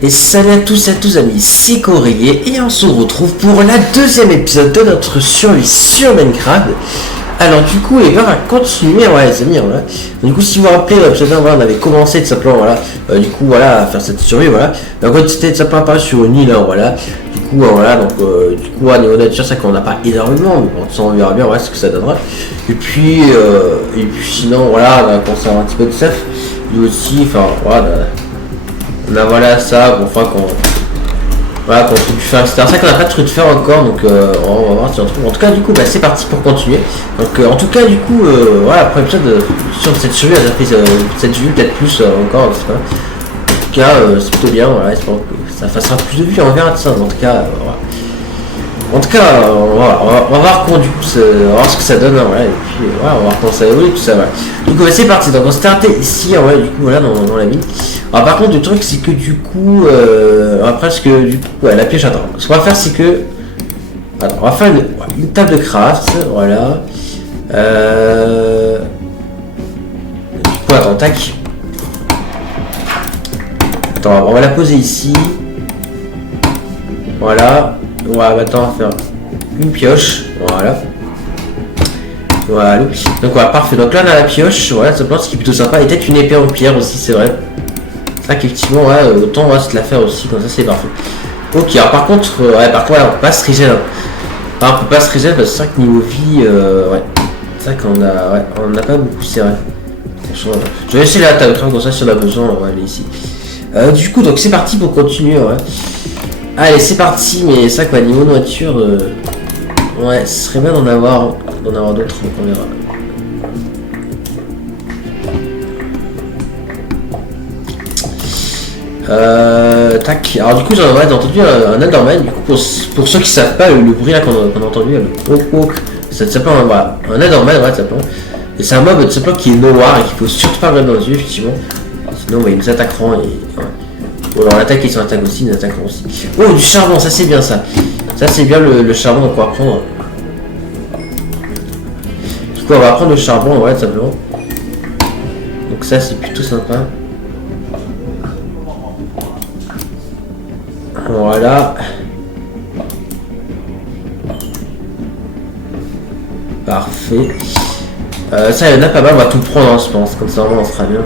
Et salut à tous amis, c'est Corélier et on se retrouve pour la deuxième épisode de notre survie sur Minecraft. Alors du coup, on va continuer, les amis, voilà. Du coup, si vous vous rappelez, l'épisode 1, voilà, on avait commencé tout simplement, voilà, du coup, voilà, à faire cette survie, voilà. Donc, c'était tout simplement pas sur une île, hein, voilà. Du coup, voilà, donc, du coup, à niveau nature, c'est qu'on n'a pas énormément, mais bon, ça, on verra bien, voilà, ce que ça donnera. Et puis sinon, voilà, on a commencé à avoir un petit peu de stuff. Nous aussi, enfin, voilà, on a voilà ça, bon, enfin, voilà, qu'on peut faire, etc. C'est vrai qu'on n'a pas de truc de faire encore, donc on va voir si on trouve. En tout cas, du coup, bah, c'est parti pour continuer. Donc, en tout cas, du coup, voilà, après épisode sur cette survie, elle a fait cette vue, peut-être plus encore, je sais pas. En tout cas, c'est plutôt bien, voilà, j'espère que ça fassera plus de vues, on verra de ça. En tout cas, voilà. En tout cas, on va voir comment, du coup, on va voir ce que ça donne, hein, voilà, et puis voilà, on va voir comment ça évolue, tout ça, voilà. Du coup, c'est parti. Donc, on s'est arrêté ici, ouais, du coup, voilà, dans la ville. Alors, par contre, le truc, c'est que du coup, après, ce que du coup, ouais, la pioche, attends. Ce qu'on va faire, c'est que, attends, on va faire une table de craft, voilà. Du coup, attends, tac. Attends, on va la poser ici. Voilà. Voilà, maintenant on va faire une pioche, voilà. Voilà. Donc voilà, parfait. Donc là on a la pioche, voilà, simplement ce qui est plutôt sympa. Et peut-être une épée en pierre aussi, c'est vrai. C'est vrai qu'effectivement, ouais, autant on va se la faire aussi, comme ça c'est parfait. Ok, alors par contre, ouais, voilà, on peut pas se régénérer. Enfin, on peut pas se régénérer parce que c'est vrai que niveau vie, ouais. C'est vrai qu'on a, ouais, on n'a pas beaucoup, c'est vrai. Je vais essayer la table comme ça si on a besoin, on va aller ici. Du coup, donc c'est parti pour continuer, ouais. Allez, c'est parti, mais c'est vrai qu'à niveau nourriture, ouais, ce serait bien d'en avoir d'autres, donc on verra. Tac. Alors du coup, j'en ai entendu un Enderman. Du coup, pour ceux qui savent pas, le bruit là qu'on a entendu, le ok, ça s'appelle voilà, un Enderman, voilà, simplement. Et c'est un mob tout simplement qui est noir et qu'il faut surtout pas regarder dans les yeux, effectivement. Sinon, bah, ils nous attaqueront et ouais. Bon, alors l'attaque ils sont attaquent aussi, ils attaqueront aussi. Oh, du charbon, ça c'est bien ça. Ça c'est bien le charbon qu'on va prendre. Du coup, on va prendre le charbon, ouais, tout simplement. Donc ça c'est plutôt sympa. Voilà. Parfait. Ça, il y en a pas mal, on va tout prendre, hein, je pense. Comme ça, on sera bien.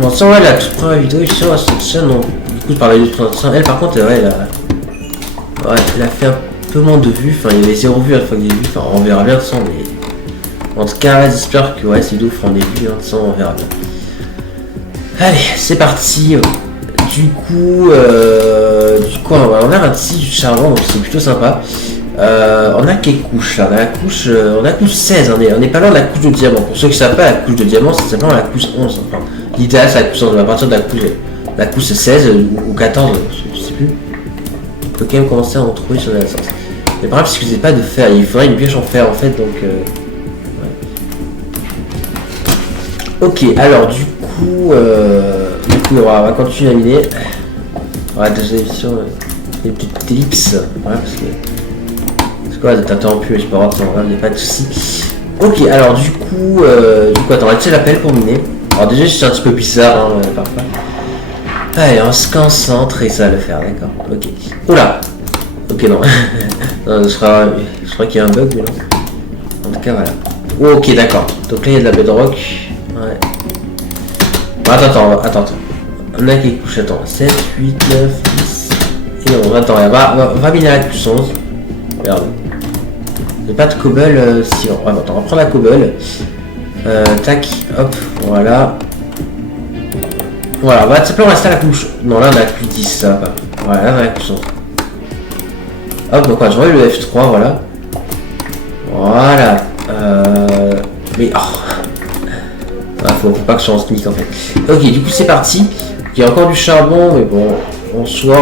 Bon, ça, ouais, la toute première vidéo sur cette chaîne, non. Du coup, je parlais de toute chaîne. Elle, par contre, ouais, elle a fait un peu moins de vues. Enfin, il y avait 0 vues à la fois que des vues. Enfin, on verra bien de ça, mais en tout cas, j'espère que ouais, ces vidéos feront des vues. Hein, de ça, on verra bien. Allez, c'est parti. Du coup, on va faire un petit charbon, donc c'est plutôt sympa. On a quelle couche là? On a la couche 16, on est pas loin de la couche de diamant. Pour ceux qui savent pas, la couche de diamant, c'est simplement la couche 11. Enfin, l'idéal c'est la couche 11, à partir de la couche 16 ou 14, je sais plus. On peut quand même commencer à en trouver sur la licence. Mais par exemple, si vous n'avez pas de fer, il faudrait une pioche en fer en fait, donc... ouais. Ok, alors du coup, on va continuer à miner. Ouais, deuxième émission, des petites ellipses. Voilà, parce que d'être interrompu, je peux avoir ça, il n'y a pas de soucis. Ok, alors du coup, attends, on va essayer l'appel pour miner. Alors déjà, c'est un petit peu bizarre, hein, parfois. Allez, on se concentre et ça va le faire, d'accord. Ok. Oula. Ok, non. Non, je crois qu'il y a un bug, mais non. En tout cas, voilà. Ok, d'accord. Donc là, il y a de la bedrock. Ouais. Attends. On a qui couche, attends, 7, 8, 9, 10. Et non, attends, va miner la couche 11. Regarde. J'ai pas de cobble, si on... attends, on va prendre la cobble. Tac, hop, voilà. Voilà, on va simplement rester à la couche. Non, là on a la couche 10, ça va pas. Voilà, là on a la couche 11. Hop, donc je remets le F3, voilà. Voilà. Mais... oh. Ah, faut pas que je change nique en fait. Ok, du coup c'est parti. Il y a encore du charbon, mais bon, en soi,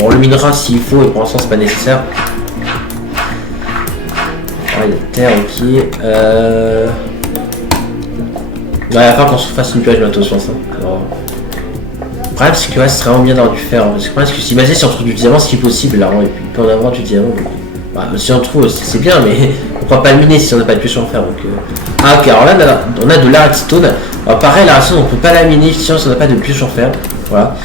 on le minera s'il faut, et pour l'instant c'est pas nécessaire. Ah, il y a terre, ok. Ouais, il va falloir qu'on se fasse une pioche bientôt, je pense. Hein. Alors... problème, c'est que ouais, ce serait vraiment bien d'avoir du fer. Hein, parce que le problème, c'est que imagine si on trouve du diamant, ce qui est possible là, hein, et puis on peut en avoir du diamant. Donc, bah, si on trouve, c'est bien, mais on pourra pas le miner si on n'a pas de pioche en fer. Donc, ah, ok, alors là, on a de la redstone. Alors, pareil, la redstone, on peut pas la miner si on n'a pas de pioche en fer. Voilà.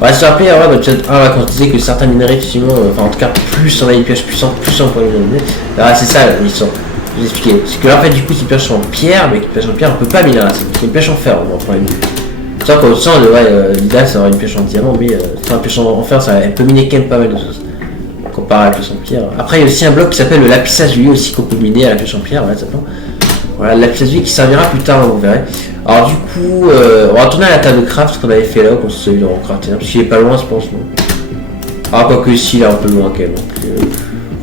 On va se rappeler dans l'épisode 1 quand on disait que certains minerais, effectivement, enfin, en tout cas, plus on a une pioche puissante, plus on peut les miner. Alors, c'est ça l'histoire. Je vais expliquer. C'est que là, en fait, du coup, ces pioches sont en pierre, mais les pioches en pierre, on peut pas miner là. C'est une pioche en fer, on va prendre une. C'est vrai qu'au sens, l'idéal, c'est d'avoir une pioche en diamant, mais une pioche en fer, ça, elle peut miner quand même pas mal de choses. Comparé à la pioche en pierre. Après, il y a aussi un bloc qui s'appelle le lapis lazuli aussi qu'on peut miner à la pioche en pierre. Voilà, voilà, le lapis lazuli qui servira plus tard, vous verrez. Alors, du coup, on va retourner à la table de craft qu'on avait fait là, qu'on s'est vu en craft, parce qu'il est pas loin, je pense. Non. Ah, quoique si, il est un peu loin quand même. Donc,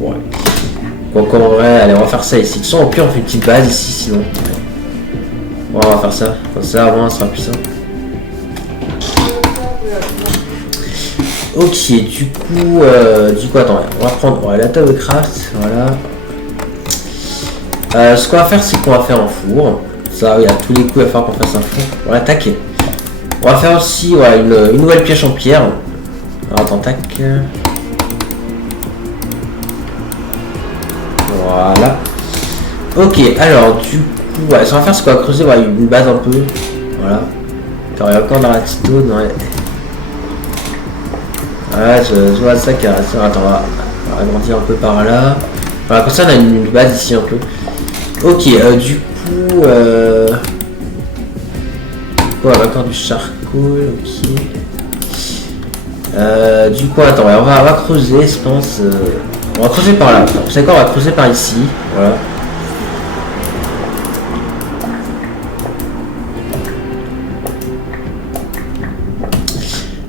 ouais. Donc, en vrai, allez, on va faire ça ici. De toute façon, au pire, on fait une petite base ici, sinon. Ouais, on va faire ça. Comme ça, au moins, ça sera plus simple. Ok, du coup, attends, on va prendre la table de craft, voilà. Ce qu'on va faire, c'est qu'on va faire un four. Ça, il y a tous les coups à faire pour faire un four. Voilà, tac. On va faire aussi une nouvelle pioche en pierre. Alors, attends, tac. Voilà. Ok, alors, du coup, ce qu'on va faire, c'est qu'on va creuser une base un peu. Voilà. Il y a encore de la redstone, ouais. Ouais, je vois ça qui a... Attends, on va agrandir un peu par là. Voilà, comme ça on a une base ici un peu. Ok, du coup... on a encore du charcoal, ok. Du coup, attends, on va creuser, je pense. On va creuser par là. Vous savez quoi, on va creuser par ici. Voilà.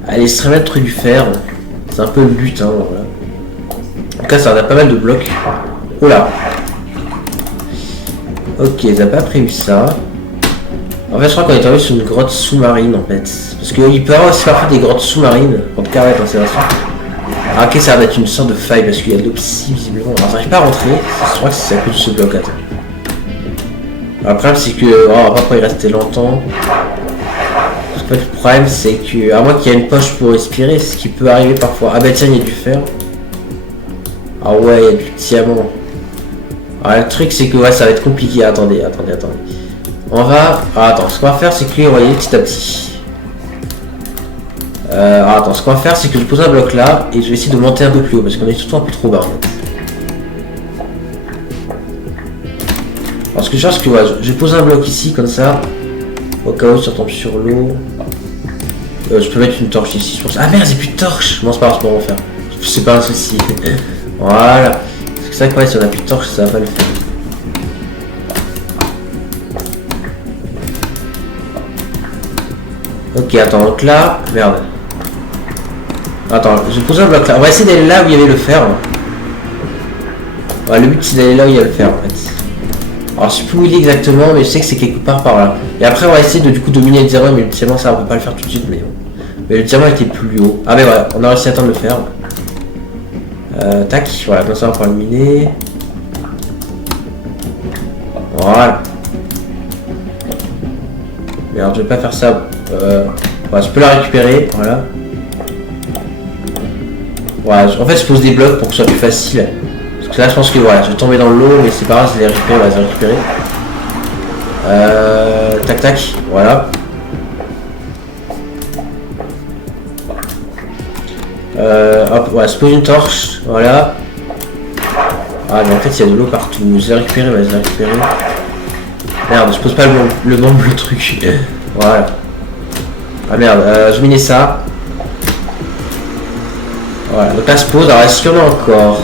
Allez, se remettre du fer. C'est un peu le but, hein, voilà. En tout cas, ça en a pas mal de blocs. Oh là. Ok, ils n'ont pas prévu ça. En fait, je crois qu'on est tombé sur une grotte sous-marine, en fait. Parce qu'il peut y avoir aussi parfois des grottes sous-marines. En tout cas, ouais, c'est ça. Ah, ok, ça va être une sorte de faille parce qu'il y a de l'eau ici, visiblement. Alors, j'arrive pas à rentrer. Je crois que c'est à cause de ce bloc, attends. Après, c'est que... on va pas pouvoir y rester longtemps. Le problème c'est que, à moins qu'il y ait une poche pour respirer, ce qui peut arriver parfois. Ah bah tiens, il y a du fer. Ah ouais, il y a du diamant. Alors le truc c'est que ouais, ça va être compliqué. Attendez. On va... Ah, attends, ce qu'on va faire c'est que, vous voyez, petit à petit. Attends, ce qu'on va faire c'est que je pose un bloc là et je vais essayer de monter un peu plus haut parce qu'on est tout le temps un peu trop bas en fait. Parce que je pense que ouais, je pose un bloc ici comme ça. Au cas où ça tombe sur l'eau. Je peux mettre une torche ici, je pense. Ah merde, j'ai plus de torche. Non, c'est pas grave, on va faire. C'est pas un souci. Voilà. C'est ça que ouais, si on a plus de torche, ça va pas le faire. Ok, attends, donc là, merde. Attends, je vais poser un bloc là. On va essayer d'aller là où il y avait le fer. Ouais, le but c'est d'aller là où il y a le fer en fait. Alors je sais plus où il est exactement, mais je sais que c'est quelque part par là. Et après on va essayer de du coup dominer le diamant, mais le diamant ça on peut pas le faire tout de suite, mais bon. Mais le diamant était plus haut. Ah mais voilà, on a réussi à atteindre le fer. Tac, voilà, comme ça on va pouvoir le miner. Voilà. Merde, je vais pas faire ça. Ouais, je peux la récupérer, voilà. Ouais, en fait je pose des blocs pour que ce soit plus facile. Parce que là je pense que voilà, je vais tomber dans l'eau, mais c'est pas grave, je les récupérer, on va les récupérer. Tac tac, voilà. Hop, ouais, je pose une torche, voilà. Ah mais en fait il y a de l'eau partout, je les récupérer, on va les récupérer. Merde, je pose pas le bon truc. Voilà. Ah merde, je minais ça. Voilà, donc là je pose, alors est-ce qu'il y en a encore?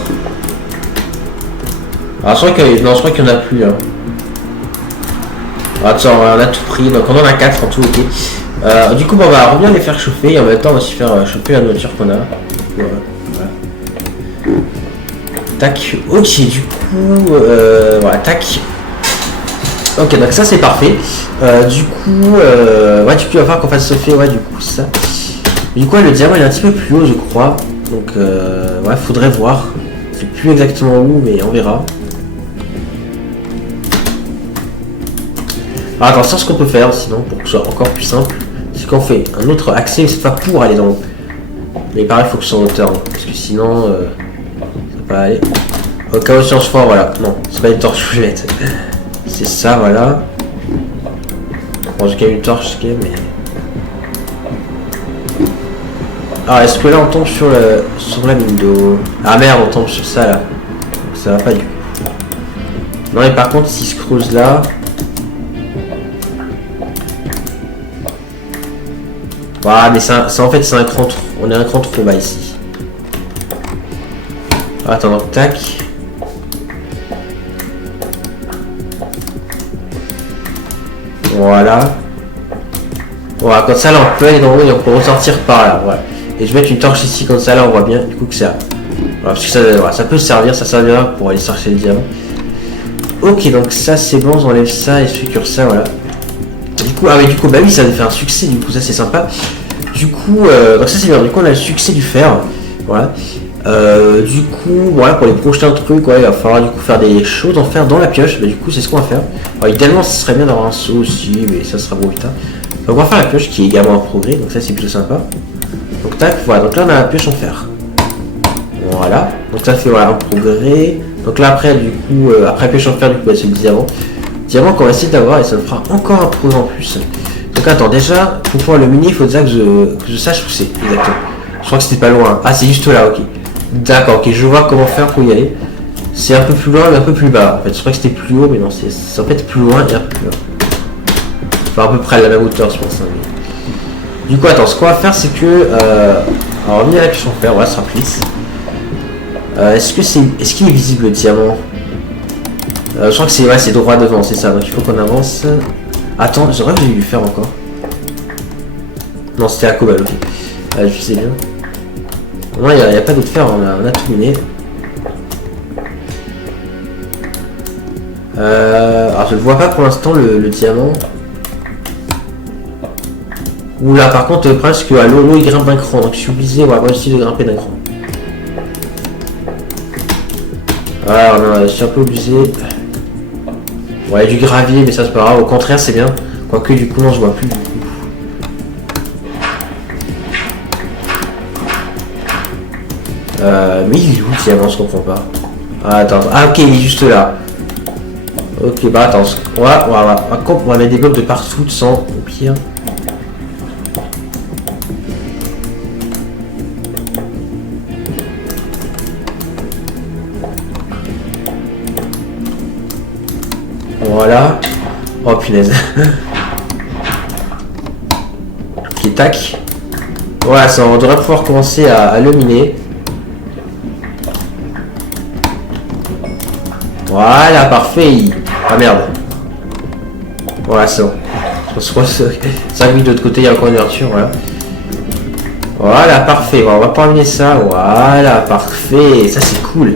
Alors je crois qu'il y en a plus. Hein. Attends, on a tout pris, donc on en a 4 en tout, ok. Du coup, on va revenir les faire chauffer et en même temps on va aussi faire chauffer la nourriture qu'on a. Voilà. Tac, ok, du coup, voilà, tac. Ok, donc ça c'est parfait. Du coup, ouais, il va falloir qu'on fasse chauffer, ouais, du coup, ça. Du coup, le diamant il est un petit peu plus haut, je crois. Donc, ouais, faudrait voir. Je sais plus exactement où, mais on verra. Alors, attention, ce qu'on peut faire, sinon, pour que ce soit encore plus simple, c'est c'est qu'on fait un autre accès, mais cette fois pour aller dans l'eau. Mais pareil, il faut que ce soit en hauteur, hein, parce que sinon, ça va pas aller. Au cas où change fort, voilà. Non, c'est pas une torche que je vais mettre. C'est ça, voilà. Bon, j'ai quand même une torche, ok, mais... Ah, est-ce que là, on tombe sur la mine d'eau? Ah merde, on tombe sur ça, là. Ça va pas du coup. Non, mais par contre, si je creuse là... Ah, mais ça en fait, c'est un cran trop. On est un cran trop bas ici. Attends, donc, tac. Voilà. Voilà, comme ça là on peut aller dans l'eau et on peut ressortir par là. Voilà. Et je vais mettre une torche ici, comme ça là on voit bien du coup que ça. Voilà, parce que ça, voilà, ça peut servir, ça servira pour aller chercher le diamant. Ok, donc ça c'est bon, j'enlève ça et je fais ça, voilà. Du coup, ah oui, du coup, bah oui, ça va faire un succès, du coup, ça c'est sympa. Du coup, donc ça c'est bien, du coup on a le succès du fer. Voilà. Du coup, voilà, pour les prochains trucs, ouais, il va falloir du coup faire des choses en fer dans la pioche. Bah, du coup, c'est ce qu'on va faire. Alors, idéalement, ce serait bien d'avoir un seau aussi, mais ça sera bon plus tard. Donc, on va faire la pioche qui est également en progrès, donc ça c'est plutôt sympa. Donc, tac, voilà, donc là on a la pioche en fer. Voilà, donc ça fait voilà, un progrès. Donc là, après, du coup, après pioche en fer, du coup, bah, c'est le diamant. Diamant qu'on va essayer d'avoir et ça me fera encore un progrès en plus. Donc, attends, déjà, pour pouvoir le miner, il faut déjà que je sache où c'est exactement. Je crois que c'était pas loin. Ah, c'est juste là, ok. D'accord, ok, je vois comment faire pour y aller. C'est un peu plus loin mais un peu plus bas. En fait, je crois que c'était plus haut, mais non, c'est en fait plus loin et un peu plus bas. Enfin, à peu près à la même hauteur, je pense. Hein, mais... Du coup, attends, ce qu'on va faire, c'est que... Alors, on y a la pioche en fer, voilà, ça sera plus. Est-ce qu'il est visible le diamant? Je crois que c'est ouais, c'est droit devant, c'est ça. Donc, il faut qu'on avance. Attends, j'aurais dû lui faire encore. Non, c'était à Cobalt, ok. Je sais bien. Moi, il n'y a pas d'autre fer, on a tout miné. Alors, je ne vois pas pour l'instant le diamant. Oula, par contre, presque à l'eau, il grimpe d'un cran. Donc, je suis obligé, on va essayer de grimper d'un cran. Voilà, je suis un peu obligé. Ouais, du gravier, mais ça, c'est pas grave. Au contraire, c'est bien. Quoique, du coup, non, je vois plus. Mais il est où le diamant, je comprends pas. Ah, attends, ah ok, il est juste là. Ok, bah attends, on va mettre des blocs de partout sans au pire. Voilà. Oh punaise. Ok, tac. Voilà, ça, on devrait pouvoir commencer à le miner. Voilà, parfait. Ah merde. Voilà, c'est bon. Je crois que 5 minutes de l'autre côté, il y a encore une ouverture, voilà. Voilà, parfait. Bon, on va terminer ça. Voilà, parfait. Ça, c'est cool.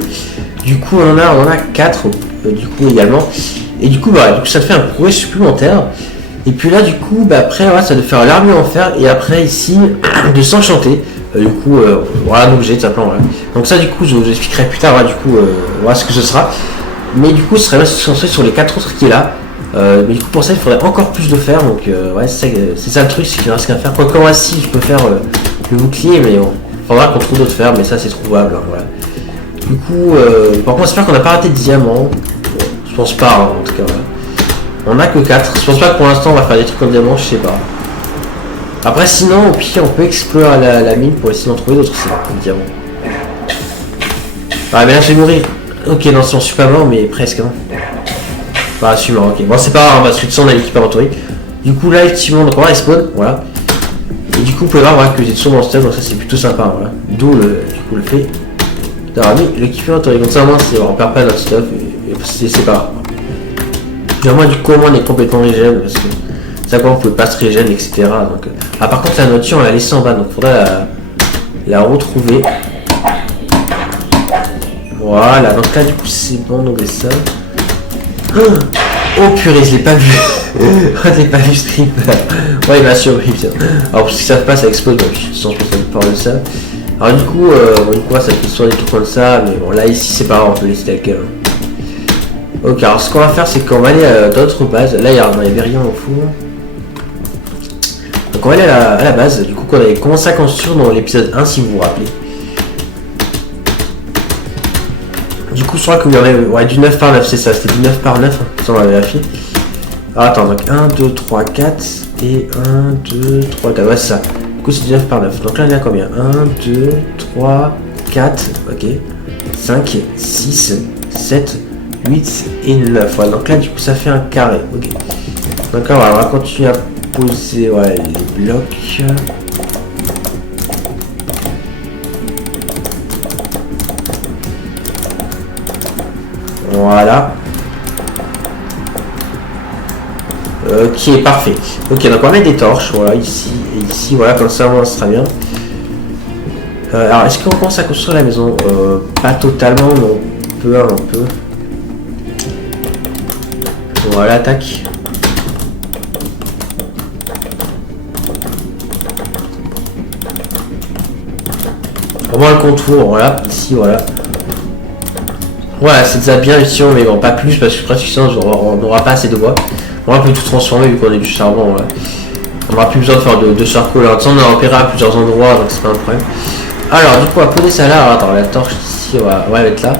Du coup, on en a 4, du coup, également. Et du coup, bah, ça te fait un progrès supplémentaire. Et puis là, du coup, bah, après, voilà, ça te faire l'armure en fer. Et après, ici, de s'enchanter. Du coup, voilà, un objet, tout simplement, voilà. Donc ça, du coup, je vous expliquerai plus tard, voilà, du coup, voilà ce que ce sera. Mais du coup, ce serait bien centré sur les 4 autres qui est là. Mais du coup, pour ça, il faudrait encore plus de fer. Donc, ouais, c'est ça le truc, c'est qu'il ne reste qu'à faire. Quoique, moi, si, je peux faire le bouclier, mais bon, il faudra qu'on trouve d'autres fer, mais ça, c'est trouvable. Hein, voilà. Du coup, par contre, j'espère qu'on n'a pas raté de diamant. Bon, je pense pas, hein, en tout cas. Voilà. On a que 4. Je pense pas que pour l'instant, on va faire des trucs en diamant, je sais pas. Après, sinon, au pire, on peut explorer la mine pour essayer d'en trouver d'autres, c'est comme diamant. Ah, mais là, je vais mourir. Ok, non, si on suis pas mort, mais presque. Hein. Bah, je suis mort, ok. Bon, c'est pas grave, parce que de toute façon, on a l'équipe inventory. Du coup, là, effectivement, donc on va respawn, voilà. Et du coup, vous pouvez voir voilà, que j'ai toujours mon stuff, donc ça, c'est plutôt sympa, voilà. D'où le fait d'avoir mis l'équipe inventory. Donc, ça, au moins, on perd pas notre stuff, et c'est pas grave. Puis, moi, du coup, au moins, on est complètement régène, parce que ça, on pouvait pas se régène, etc. Donc, ah, par contre, la nourriture, on l'a laissée en bas, donc il faudrait la retrouver. Voilà, donc là, du coup, c'est bon, donc ça. Oh purée, je l'ai pas vu. Je l'ai pas vu stream. Ouais, il m'a surpris. Alors, parce qu'ils savent pas, ça explose. Donc, je suis censé parler de ça. Alors, du coup, ça fait soit des trucs comme ça. Mais bon, là, ici, c'est pas grave, on peut laisser tel quel. Ok, alors ce qu'on va faire, c'est qu'on va aller à d'autres bases. Là, il n'y avait rien au fond. Donc on va aller à la base, du coup qu'on avait commencé à construire dans l'épisode 1 si vous vous rappelez. Du coup je crois qu'il y aurait ouais, du 9 par 9, c'est ça, c'était du 9 par 9, hein. Ça on va vérifier. Alors attends, donc 1, 2, 3, 4 et 1, 2, 3, 4, ouais c'est ça. Du coup c'est du 9 par 9, donc là il y a combien? 1, 2, 3, 4, ok, 5, 6, 7, 8 et 9, ouais, donc là du coup ça fait un carré, ok. Donc là on va continuer à poser ouais, les blocs. Voilà. Ok, parfait. Ok, donc on va mettre des torches, voilà, ici et ici, voilà, comme ça, ça sera bien. Alors, est-ce qu'on commence à construire la maison? Pas totalement, mais on peut un peu. Voilà, tac. Au moins le contour, voilà, ici, voilà. Voilà, c'est déjà bien ici, mais bon, pas plus, parce que presque sinon, on n'aura pas assez de bois. On peut tout transformer vu qu'on est du charbon, voilà. On n'aura plus besoin de faire de charcoal. Alors, on a opéré à plusieurs endroits, donc c'est pas un problème. Alors, du coup, on va poser ça là. Alors, attends, la torche ici, on va la mettre là.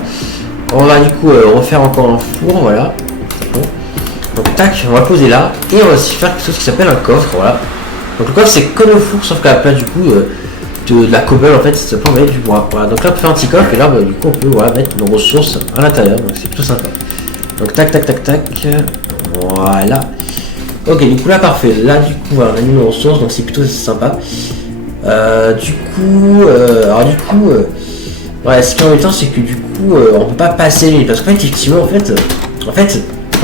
On va du coup refaire encore un four, voilà. Bon. Donc, tac, on va poser là. Et on va aussi faire quelque chose qui s'appelle un coffre, voilà. Donc, le coffre, c'est comme le four, sauf qu'à la place, du coup, de la cobble, en fait, ça peut mettre du bois. Voilà. Donc là, on peut faire un petit coffre, et là, bah, du coup, on peut voilà, mettre nos ressources à l'intérieur. Donc, c'est plutôt sympa. Donc, tac, tac, tac, tac. Voilà. Ok, du coup là parfait. Là du coup voilà, on a mis nos ressources, donc c'est plutôt sympa. Ouais, ce qui est embêtant c'est que du coup on peut pas passer lui parce qu'en fait effectivement en fait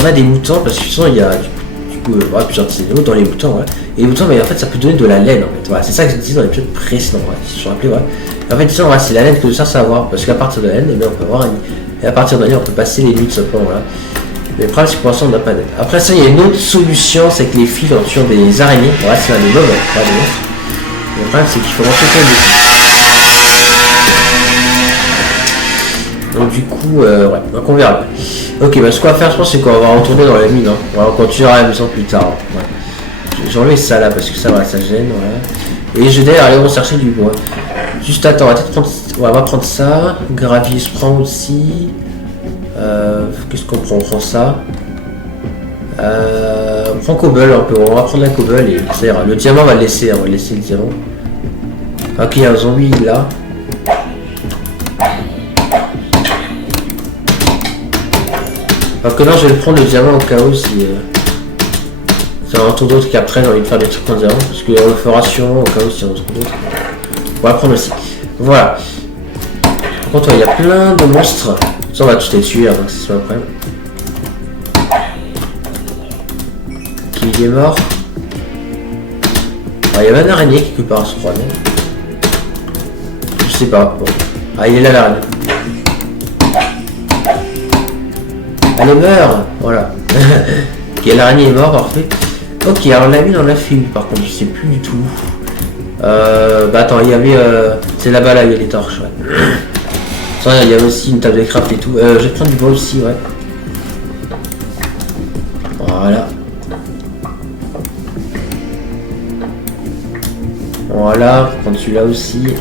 on a des moutons parce que sinon il y a du coup voilà, plusieurs animaux dans les moutons ouais. Et les moutons mais en fait ça peut donner de la laine en fait. Voilà, c'est ça que je disais dans l'épisode précédent, ouais, si je me rappelle, ouais. En fait voilà, c'est la laine que ça à voir parce qu'à partir de la laine, on peut avoir et à partir de la laine on peut passer les nuits de ce point voilà. Mais le problème c'est que pour l'instant on n'a pas d'aide. Après ça il y a une autre solution, c'est que les fils en tuant des araignées. Voilà, c'est un des mobs, pas des monstres. Mais le problème c'est qu'il faut rentrer quand même des fils. Donc du coup, ouais, donc on verra. Ok, bah ce qu'on va faire je pense c'est qu'on va retourner dans la mine. Hein. Voilà, on continuera la maison plus tard. Hein. Ouais. J'ai enlevé ça là parce que ça voilà, ça gêne. Voilà. Et je vais d'ailleurs aller rechercher du bois. Juste attends, on va prendre ça. Gravier se prend aussi. Qu'est-ce qu'on prend? On prend ça. On prend cobble un peu. On va prendre la cobble et ça ira. Le diamant on va le laisser. On va laisser le diamant. Ok, il y a un zombie là. Alors que non, je vais le prendre le diamant au cas où si. C'est un tour d'autre qu'après j'ai envie de faire des trucs en diamant. Parce qu'on le fera sûrement au cas où si on trouve d'autres. On va prendre aussi. Voilà. Par contre, il y a plein de monstres. Ça, on va tous les tuer avant que ce soit un problème. Qui est mort. Ah, il y avait un araignée quelque part, je crois. Non, je sais pas. Bon. Ah, il est là l'araignée. Allez, meurt. Voilà. Ok, l'araignée est mort, parfait. Ok, alors la mine, on l'a fait par contre, je sais plus du tout. Bah attends, il y avait... c'est là-bas, là, il y a les torches, ouais. Il y a aussi une table de craft et tout. Je vais prendre du bois aussi, ouais. Voilà. Voilà, je vais prendre celui-là aussi.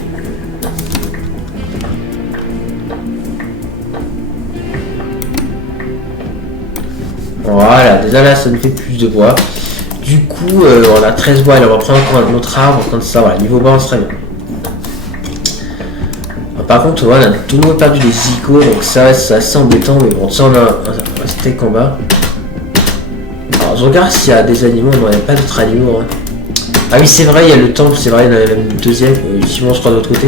Voilà, déjà là ça nous fait plus de bois. Du coup, on a 13 bois, et on va prendre encore un autre arbre, comme ça, voilà, niveau bois on serait bien. Par contre, voilà, on a tout le monde perdu les icônes, donc ça c'est assez embêtant, mais bon, ça on a un steak en bas. Alors je regarde s'il y a des animaux, non, il n'y a pas d'autres animaux. Hein. Ah oui, c'est vrai, il y a le temple, c'est vrai, il y en a même une deuxième, ici on se croit de l'autre côté.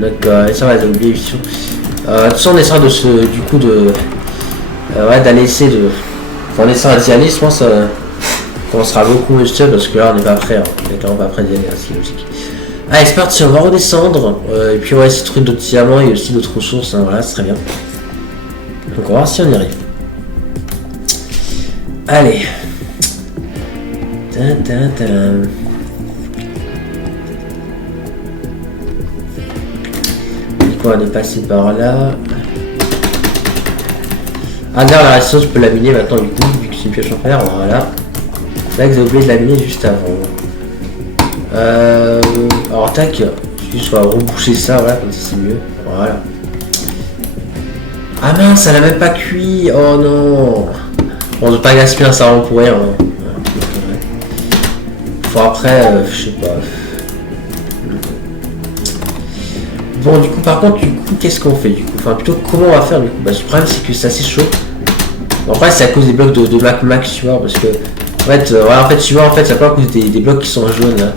Donc ça va, j'ai oublié, émission. De toute façon, on essaiera de du coup, ouais, d'aller essayer de. Enfin, on essaiera d'y aller, je pense qu'on sera beaucoup mieux seul parce que là on n'est pas prêt, hein. On est clairement pas prêt d'y aller, c'est logique. Allez, c'est parti, on va redescendre. Et puis on va essayer de trouver d'autres diamants et aussi d'autres ressources. Hein, voilà, c'est très bien. Donc on va voir si on y arrive. Allez. Du coup, on est passé par là. Ah, d'ailleurs, la ressource, je peux la miner maintenant du coup, vu que c'est une pioche en fer. Voilà. C'est vrai que j'ai oublié de la miner juste avant. Alors tac, juste on va reboucher ça, voilà, comme ça c'est mieux. Voilà. Ah mince, elle a même pas cuit. Oh non. On ne veut pas gaspiller un savon pour rien. Hein. Faut après, je sais pas. Bon, du coup, par contre, qu'est-ce qu'on fait du coup? Enfin, plutôt, comment on va faire du coup? Bah, le problème, c'est que c'est assez chaud. Bon, après, c'est à cause des blocs de Max, tu vois, parce que, en fait, tu vois, en fait, c'est pas à cause des blocs qui sont jaunes, là.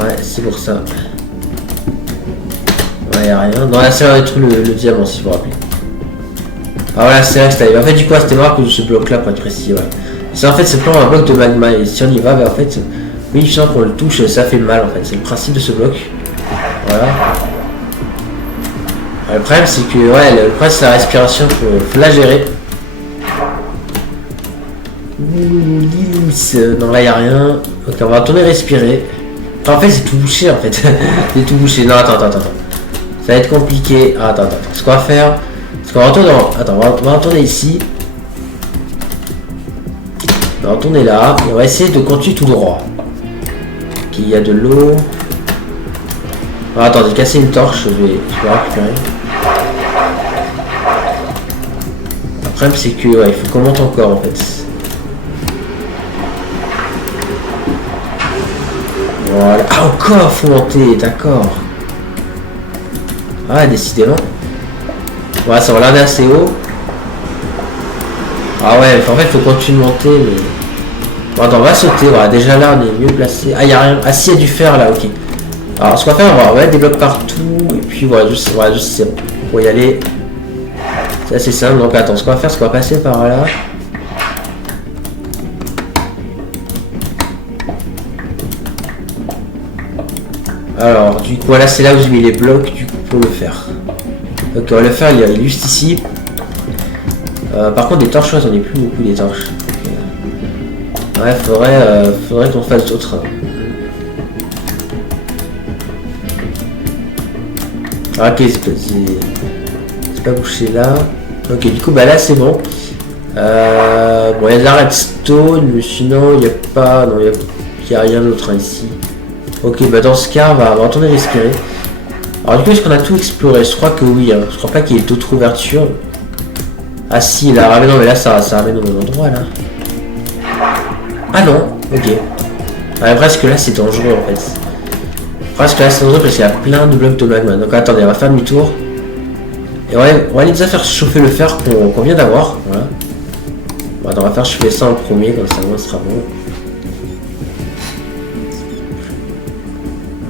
Ouais, c'est pour ça. Ouais, y'a rien. Non, là, c'est va être le diamant, si vous vous rappelez. Ah, voilà, c'est vrai que c'était. En fait, du coup, c'était marrant à cause de ce bloc-là, pour être précis, ouais. C'est en fait, c'est pas un bloc de magma, et si on y va, bah, en fait, oui, je sens qu'on le touche, ça fait mal, en fait. C'est le principe de ce bloc. Voilà. Le problème c'est que ouais, le problème c'est la respiration, faut la gérer. Non là y a rien. Ok, on va retourner respirer. Enfin, en fait c'est tout bouché en fait. C'est tout bouché. Non attends. Ça va être compliqué. Ah, attends. Ce qu'on va faire, c'est qu'on va retourner attends, on va retourner ici. On va retourner là. Et on va essayer de continuer tout droit. Ok, il y a de l'eau. Ah, attends, j'ai cassé une torche, je vais récupérer. Le problème c'est que ouais, il faut qu'on monte encore en fait. Voilà. Ah encore faut monter, d'accord. Ah décidément. Voilà, ça va l'air assez haut. Ah ouais, en fait il faut continuer de monter mais. Bon attends, on va sauter, voilà, déjà là on est mieux placé. Ah il y a rien. Ah si il y a du fer là, ok. Alors ce qu'on va faire, on va mettre des blocs partout et puis voilà, juste pour y aller. C'est assez simple, donc attends, ce qu'on va faire, c'est qu'on va passer par là. Alors du coup voilà, c'est là où j'ai mis les blocs du coup pour le faire. Donc on va le faire, il est juste ici. Par contre des torches, j'en ai plus beaucoup des torches. Ouais, faudrait qu'on fasse d'autres. Ah, ok, c'est pas bouché là. Ok, du coup, bah là c'est bon. Bon, il y a de la redstone, mais sinon il n'y a pas. Non, il y a rien d'autre hein, ici. Ok, bah dans ce cas, on va retourner respirer. Alors, du coup, est-ce qu'on a tout exploré? Je crois que oui, hein. Je crois pas qu'il y ait d'autres ouvertures. Ah, si, là, ah, mais non, mais là ça ramène au même endroit là. Ah non, ok. Ouais, presque là c'est dangereux en fait. Presque là c'est dangereux parce qu'il y a plein de blocs de magma. Donc attendez, on va faire demi-tour. Et on va aller déjà faire chauffer le fer qu'on vient d'avoir. Voilà. Bon, attends, on va faire chauffer ça en premier, comme ça au moins ce sera bon.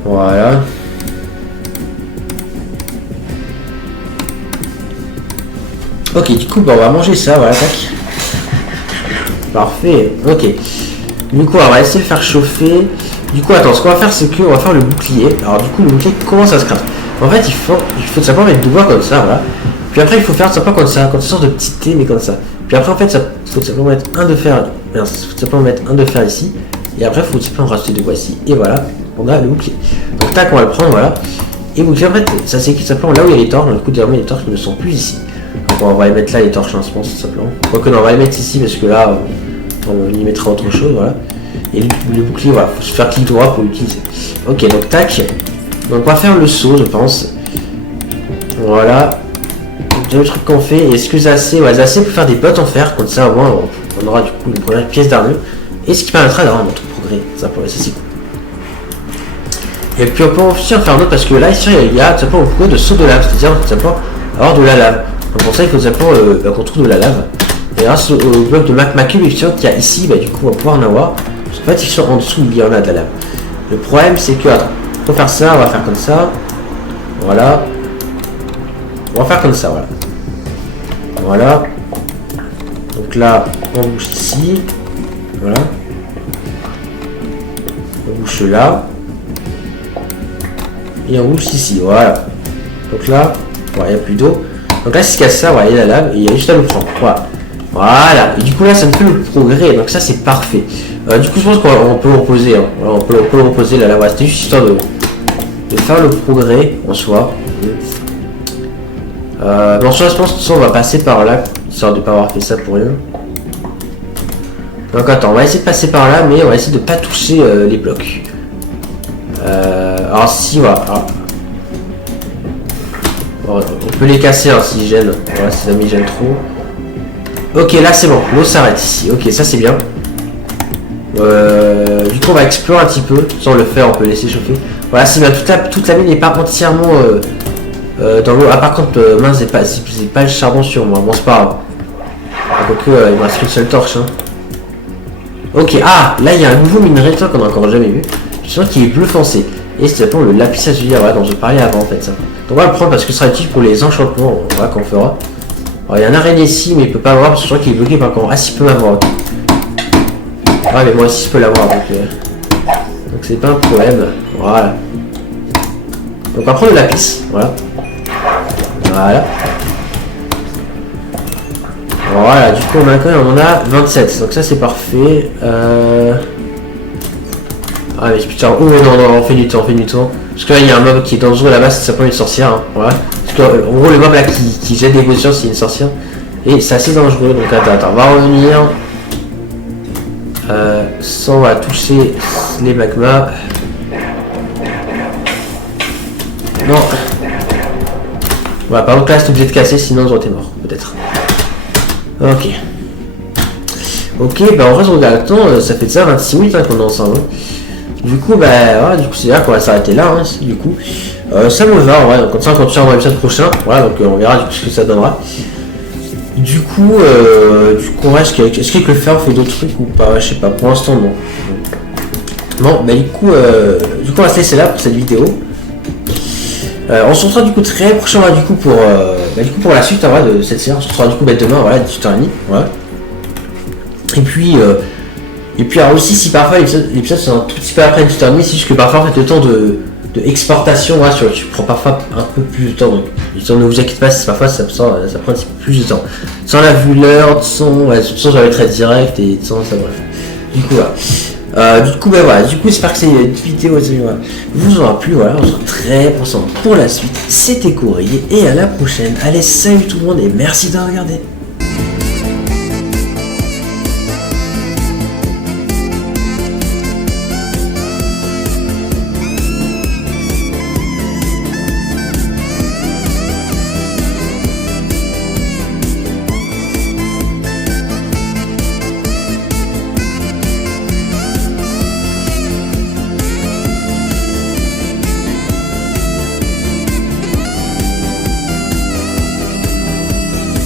Voilà. Ok, du coup, bah, on va manger ça, voilà, tac. Parfait, ok. Du coup, on va essayer de faire chauffer. Du coup, attends, ce qu'on va faire, c'est qu'on va faire le bouclier. Alors, du coup, le bouclier, comment ça se craft? En fait, il faut simplement mettre deux bois comme ça, voilà. Puis après, il faut faire simplement comme ça, comme une sorte de petit T, mais comme ça. Puis après, en fait, il faut simplement mettre un de fer. Il faut simplement mettre un de fer ici. Et après, il faut simplement rajouter deux bois ici. Et voilà, on a le bouclier. Donc, tac, on va le prendre, voilà. Et bouclier, en fait, ça s'équipe simplement là où il y a les torches. Donc, du coup, désormais, les torches ne sont plus ici. Donc, on va les mettre là, les torches, hein, je pense, tout simplement. Quoique, non, on va les mettre ici parce que là, on y mettra autre chose, voilà. Et le bouclier, voilà, faut se faire clic droit pour l'utiliser. Ok, donc tac. Donc on va faire le saut, je pense. Voilà. Le truc qu'on fait, est-ce que c'est assez? Ouais, c'est assez pour faire des bottes en fer, comme ça au moins on aura du coup une première pièce d'armure. Et ce qui permettra d'avoir notre progrès, ça c'est cool. Et puis on peut aussi en faire un autre parce que là ici il y a tout simplement un progrès de saut de lave, c'est-à-dire tout simplement avoir de la lave. Donc pour ça il faut tout simplement qu'on trouve de la lave. Et grâce au bloc de magma cube qu'il y a ici, bah, du coup on va pouvoir en avoir. En fait, ils sont en dessous, il y en a de la lave. Le problème, c'est que, attends, pour faire ça, on va faire comme ça. Voilà. On va faire comme ça, voilà. Voilà. Donc là, on bouge ici. Voilà. On bouge là. Et on bouge ici, voilà. Donc là, voilà, il n'y a plus d'eau. Donc là, si c'est ça, voilà, il y a la lave et il y a juste à le prendre. Voilà. Voilà, et du coup là ça me fait le progrès, donc ça c'est parfait. Du coup je pense qu'on peut le reposer, hein. Voilà, on peut le reposer là, voilà, c'était juste histoire de faire le progrès en soi. En soi je pense que on va passer par là, histoire de ne pas avoir fait ça pour rien. Donc attends, on va essayer de passer par là, mais on va essayer de pas toucher les blocs. Alors si, voilà. Alors, on peut les casser hein, s'ils gênent. Voilà, si jamais ils gênent trop. Ok, là c'est bon. L'eau s'arrête ici. Ok, ça c'est bien. Du coup, on va explorer un petit peu. Sans le faire, on peut laisser chauffer. Voilà, c'est bien. Toute la mine n'est pas entièrement dans l'eau. Ah, par contre, mince, j'ai pas le charbon sur moi. Bon, c'est pas grave. Quoique, il me reste qu'une seule torche. Hein. Ok, ah, là il y a un nouveau minerai qu'on n'a encore jamais vu. Je sens qu'il est bleu foncé. Et c'est appelé le lapis lazuli, voilà, dont je parlais avant en fait. Ça. Donc on va le prendre parce que ce sera utile pour les enchantements. Voilà, qu'on fera. Alors il y a un araignée ici, mais il peut pas voir parce que je crois qu'il est bloqué par contre. Ah, si, il peut m'avoir. Ouais, mais moi aussi je peux l'avoir donc c'est pas un problème. Voilà. Donc on va prendre le lapis. Voilà. Voilà. Voilà, du coup on a 27, donc ça c'est parfait. Ah mais putain, oh non, on fait du temps. Parce que là il y a un mob qui est dangereux là-bas, c'est simplement une sorcière, hein. Voilà. Parce que en gros le mob là qui jette des potions c'est une sorcière. Et c'est assez dangereux, donc attends, on va revenir. Sans on va toucher les magmas. Non. Voilà, par contre là c'est obligé de casser, sinon ils auraient été morts, peut-être. Ok. Ok, bah en vrai on regarde le temps, ça fait de ça 26 minutes hein, qu'on est ensemble. Hein. Du coup, bah voilà, du coup c'est là qu'on va s'arrêter là, hein, du coup. Ça me va, ouais, comme ça on continue dans l'épisode prochain, voilà, donc on verra du coup ce que ça donnera. Du coup, est-ce qu'avec le fer on fait d'autres trucs ou pas? Je sais pas, pour l'instant non. Bon, bah du coup on va se laisser là pour cette vidéo. On se retrouvera du coup très prochainement du coup pour la suite en vrai, de cette série. On se retrouvera du coup demain, voilà, 18h30. Voilà. Et puis alors aussi si parfois l'épisode c'est un tout petit peu après 18h30, c'est juste que parfois en fait le temps de exportation, voilà, tu prends parfois un peu plus de temps. Donc ne vous inquiétez pas si parfois ça prend un petit peu plus de temps. Sans la vue l'heure, sans j'avais très direct et sans ça bref. Du coup voilà. Voilà, j'espère que cette vidéo vous aura plu, voilà, on se retrouve très prochainement pour la suite. C'était Courrier et à la prochaine. Allez, salut tout le monde et merci de regarder.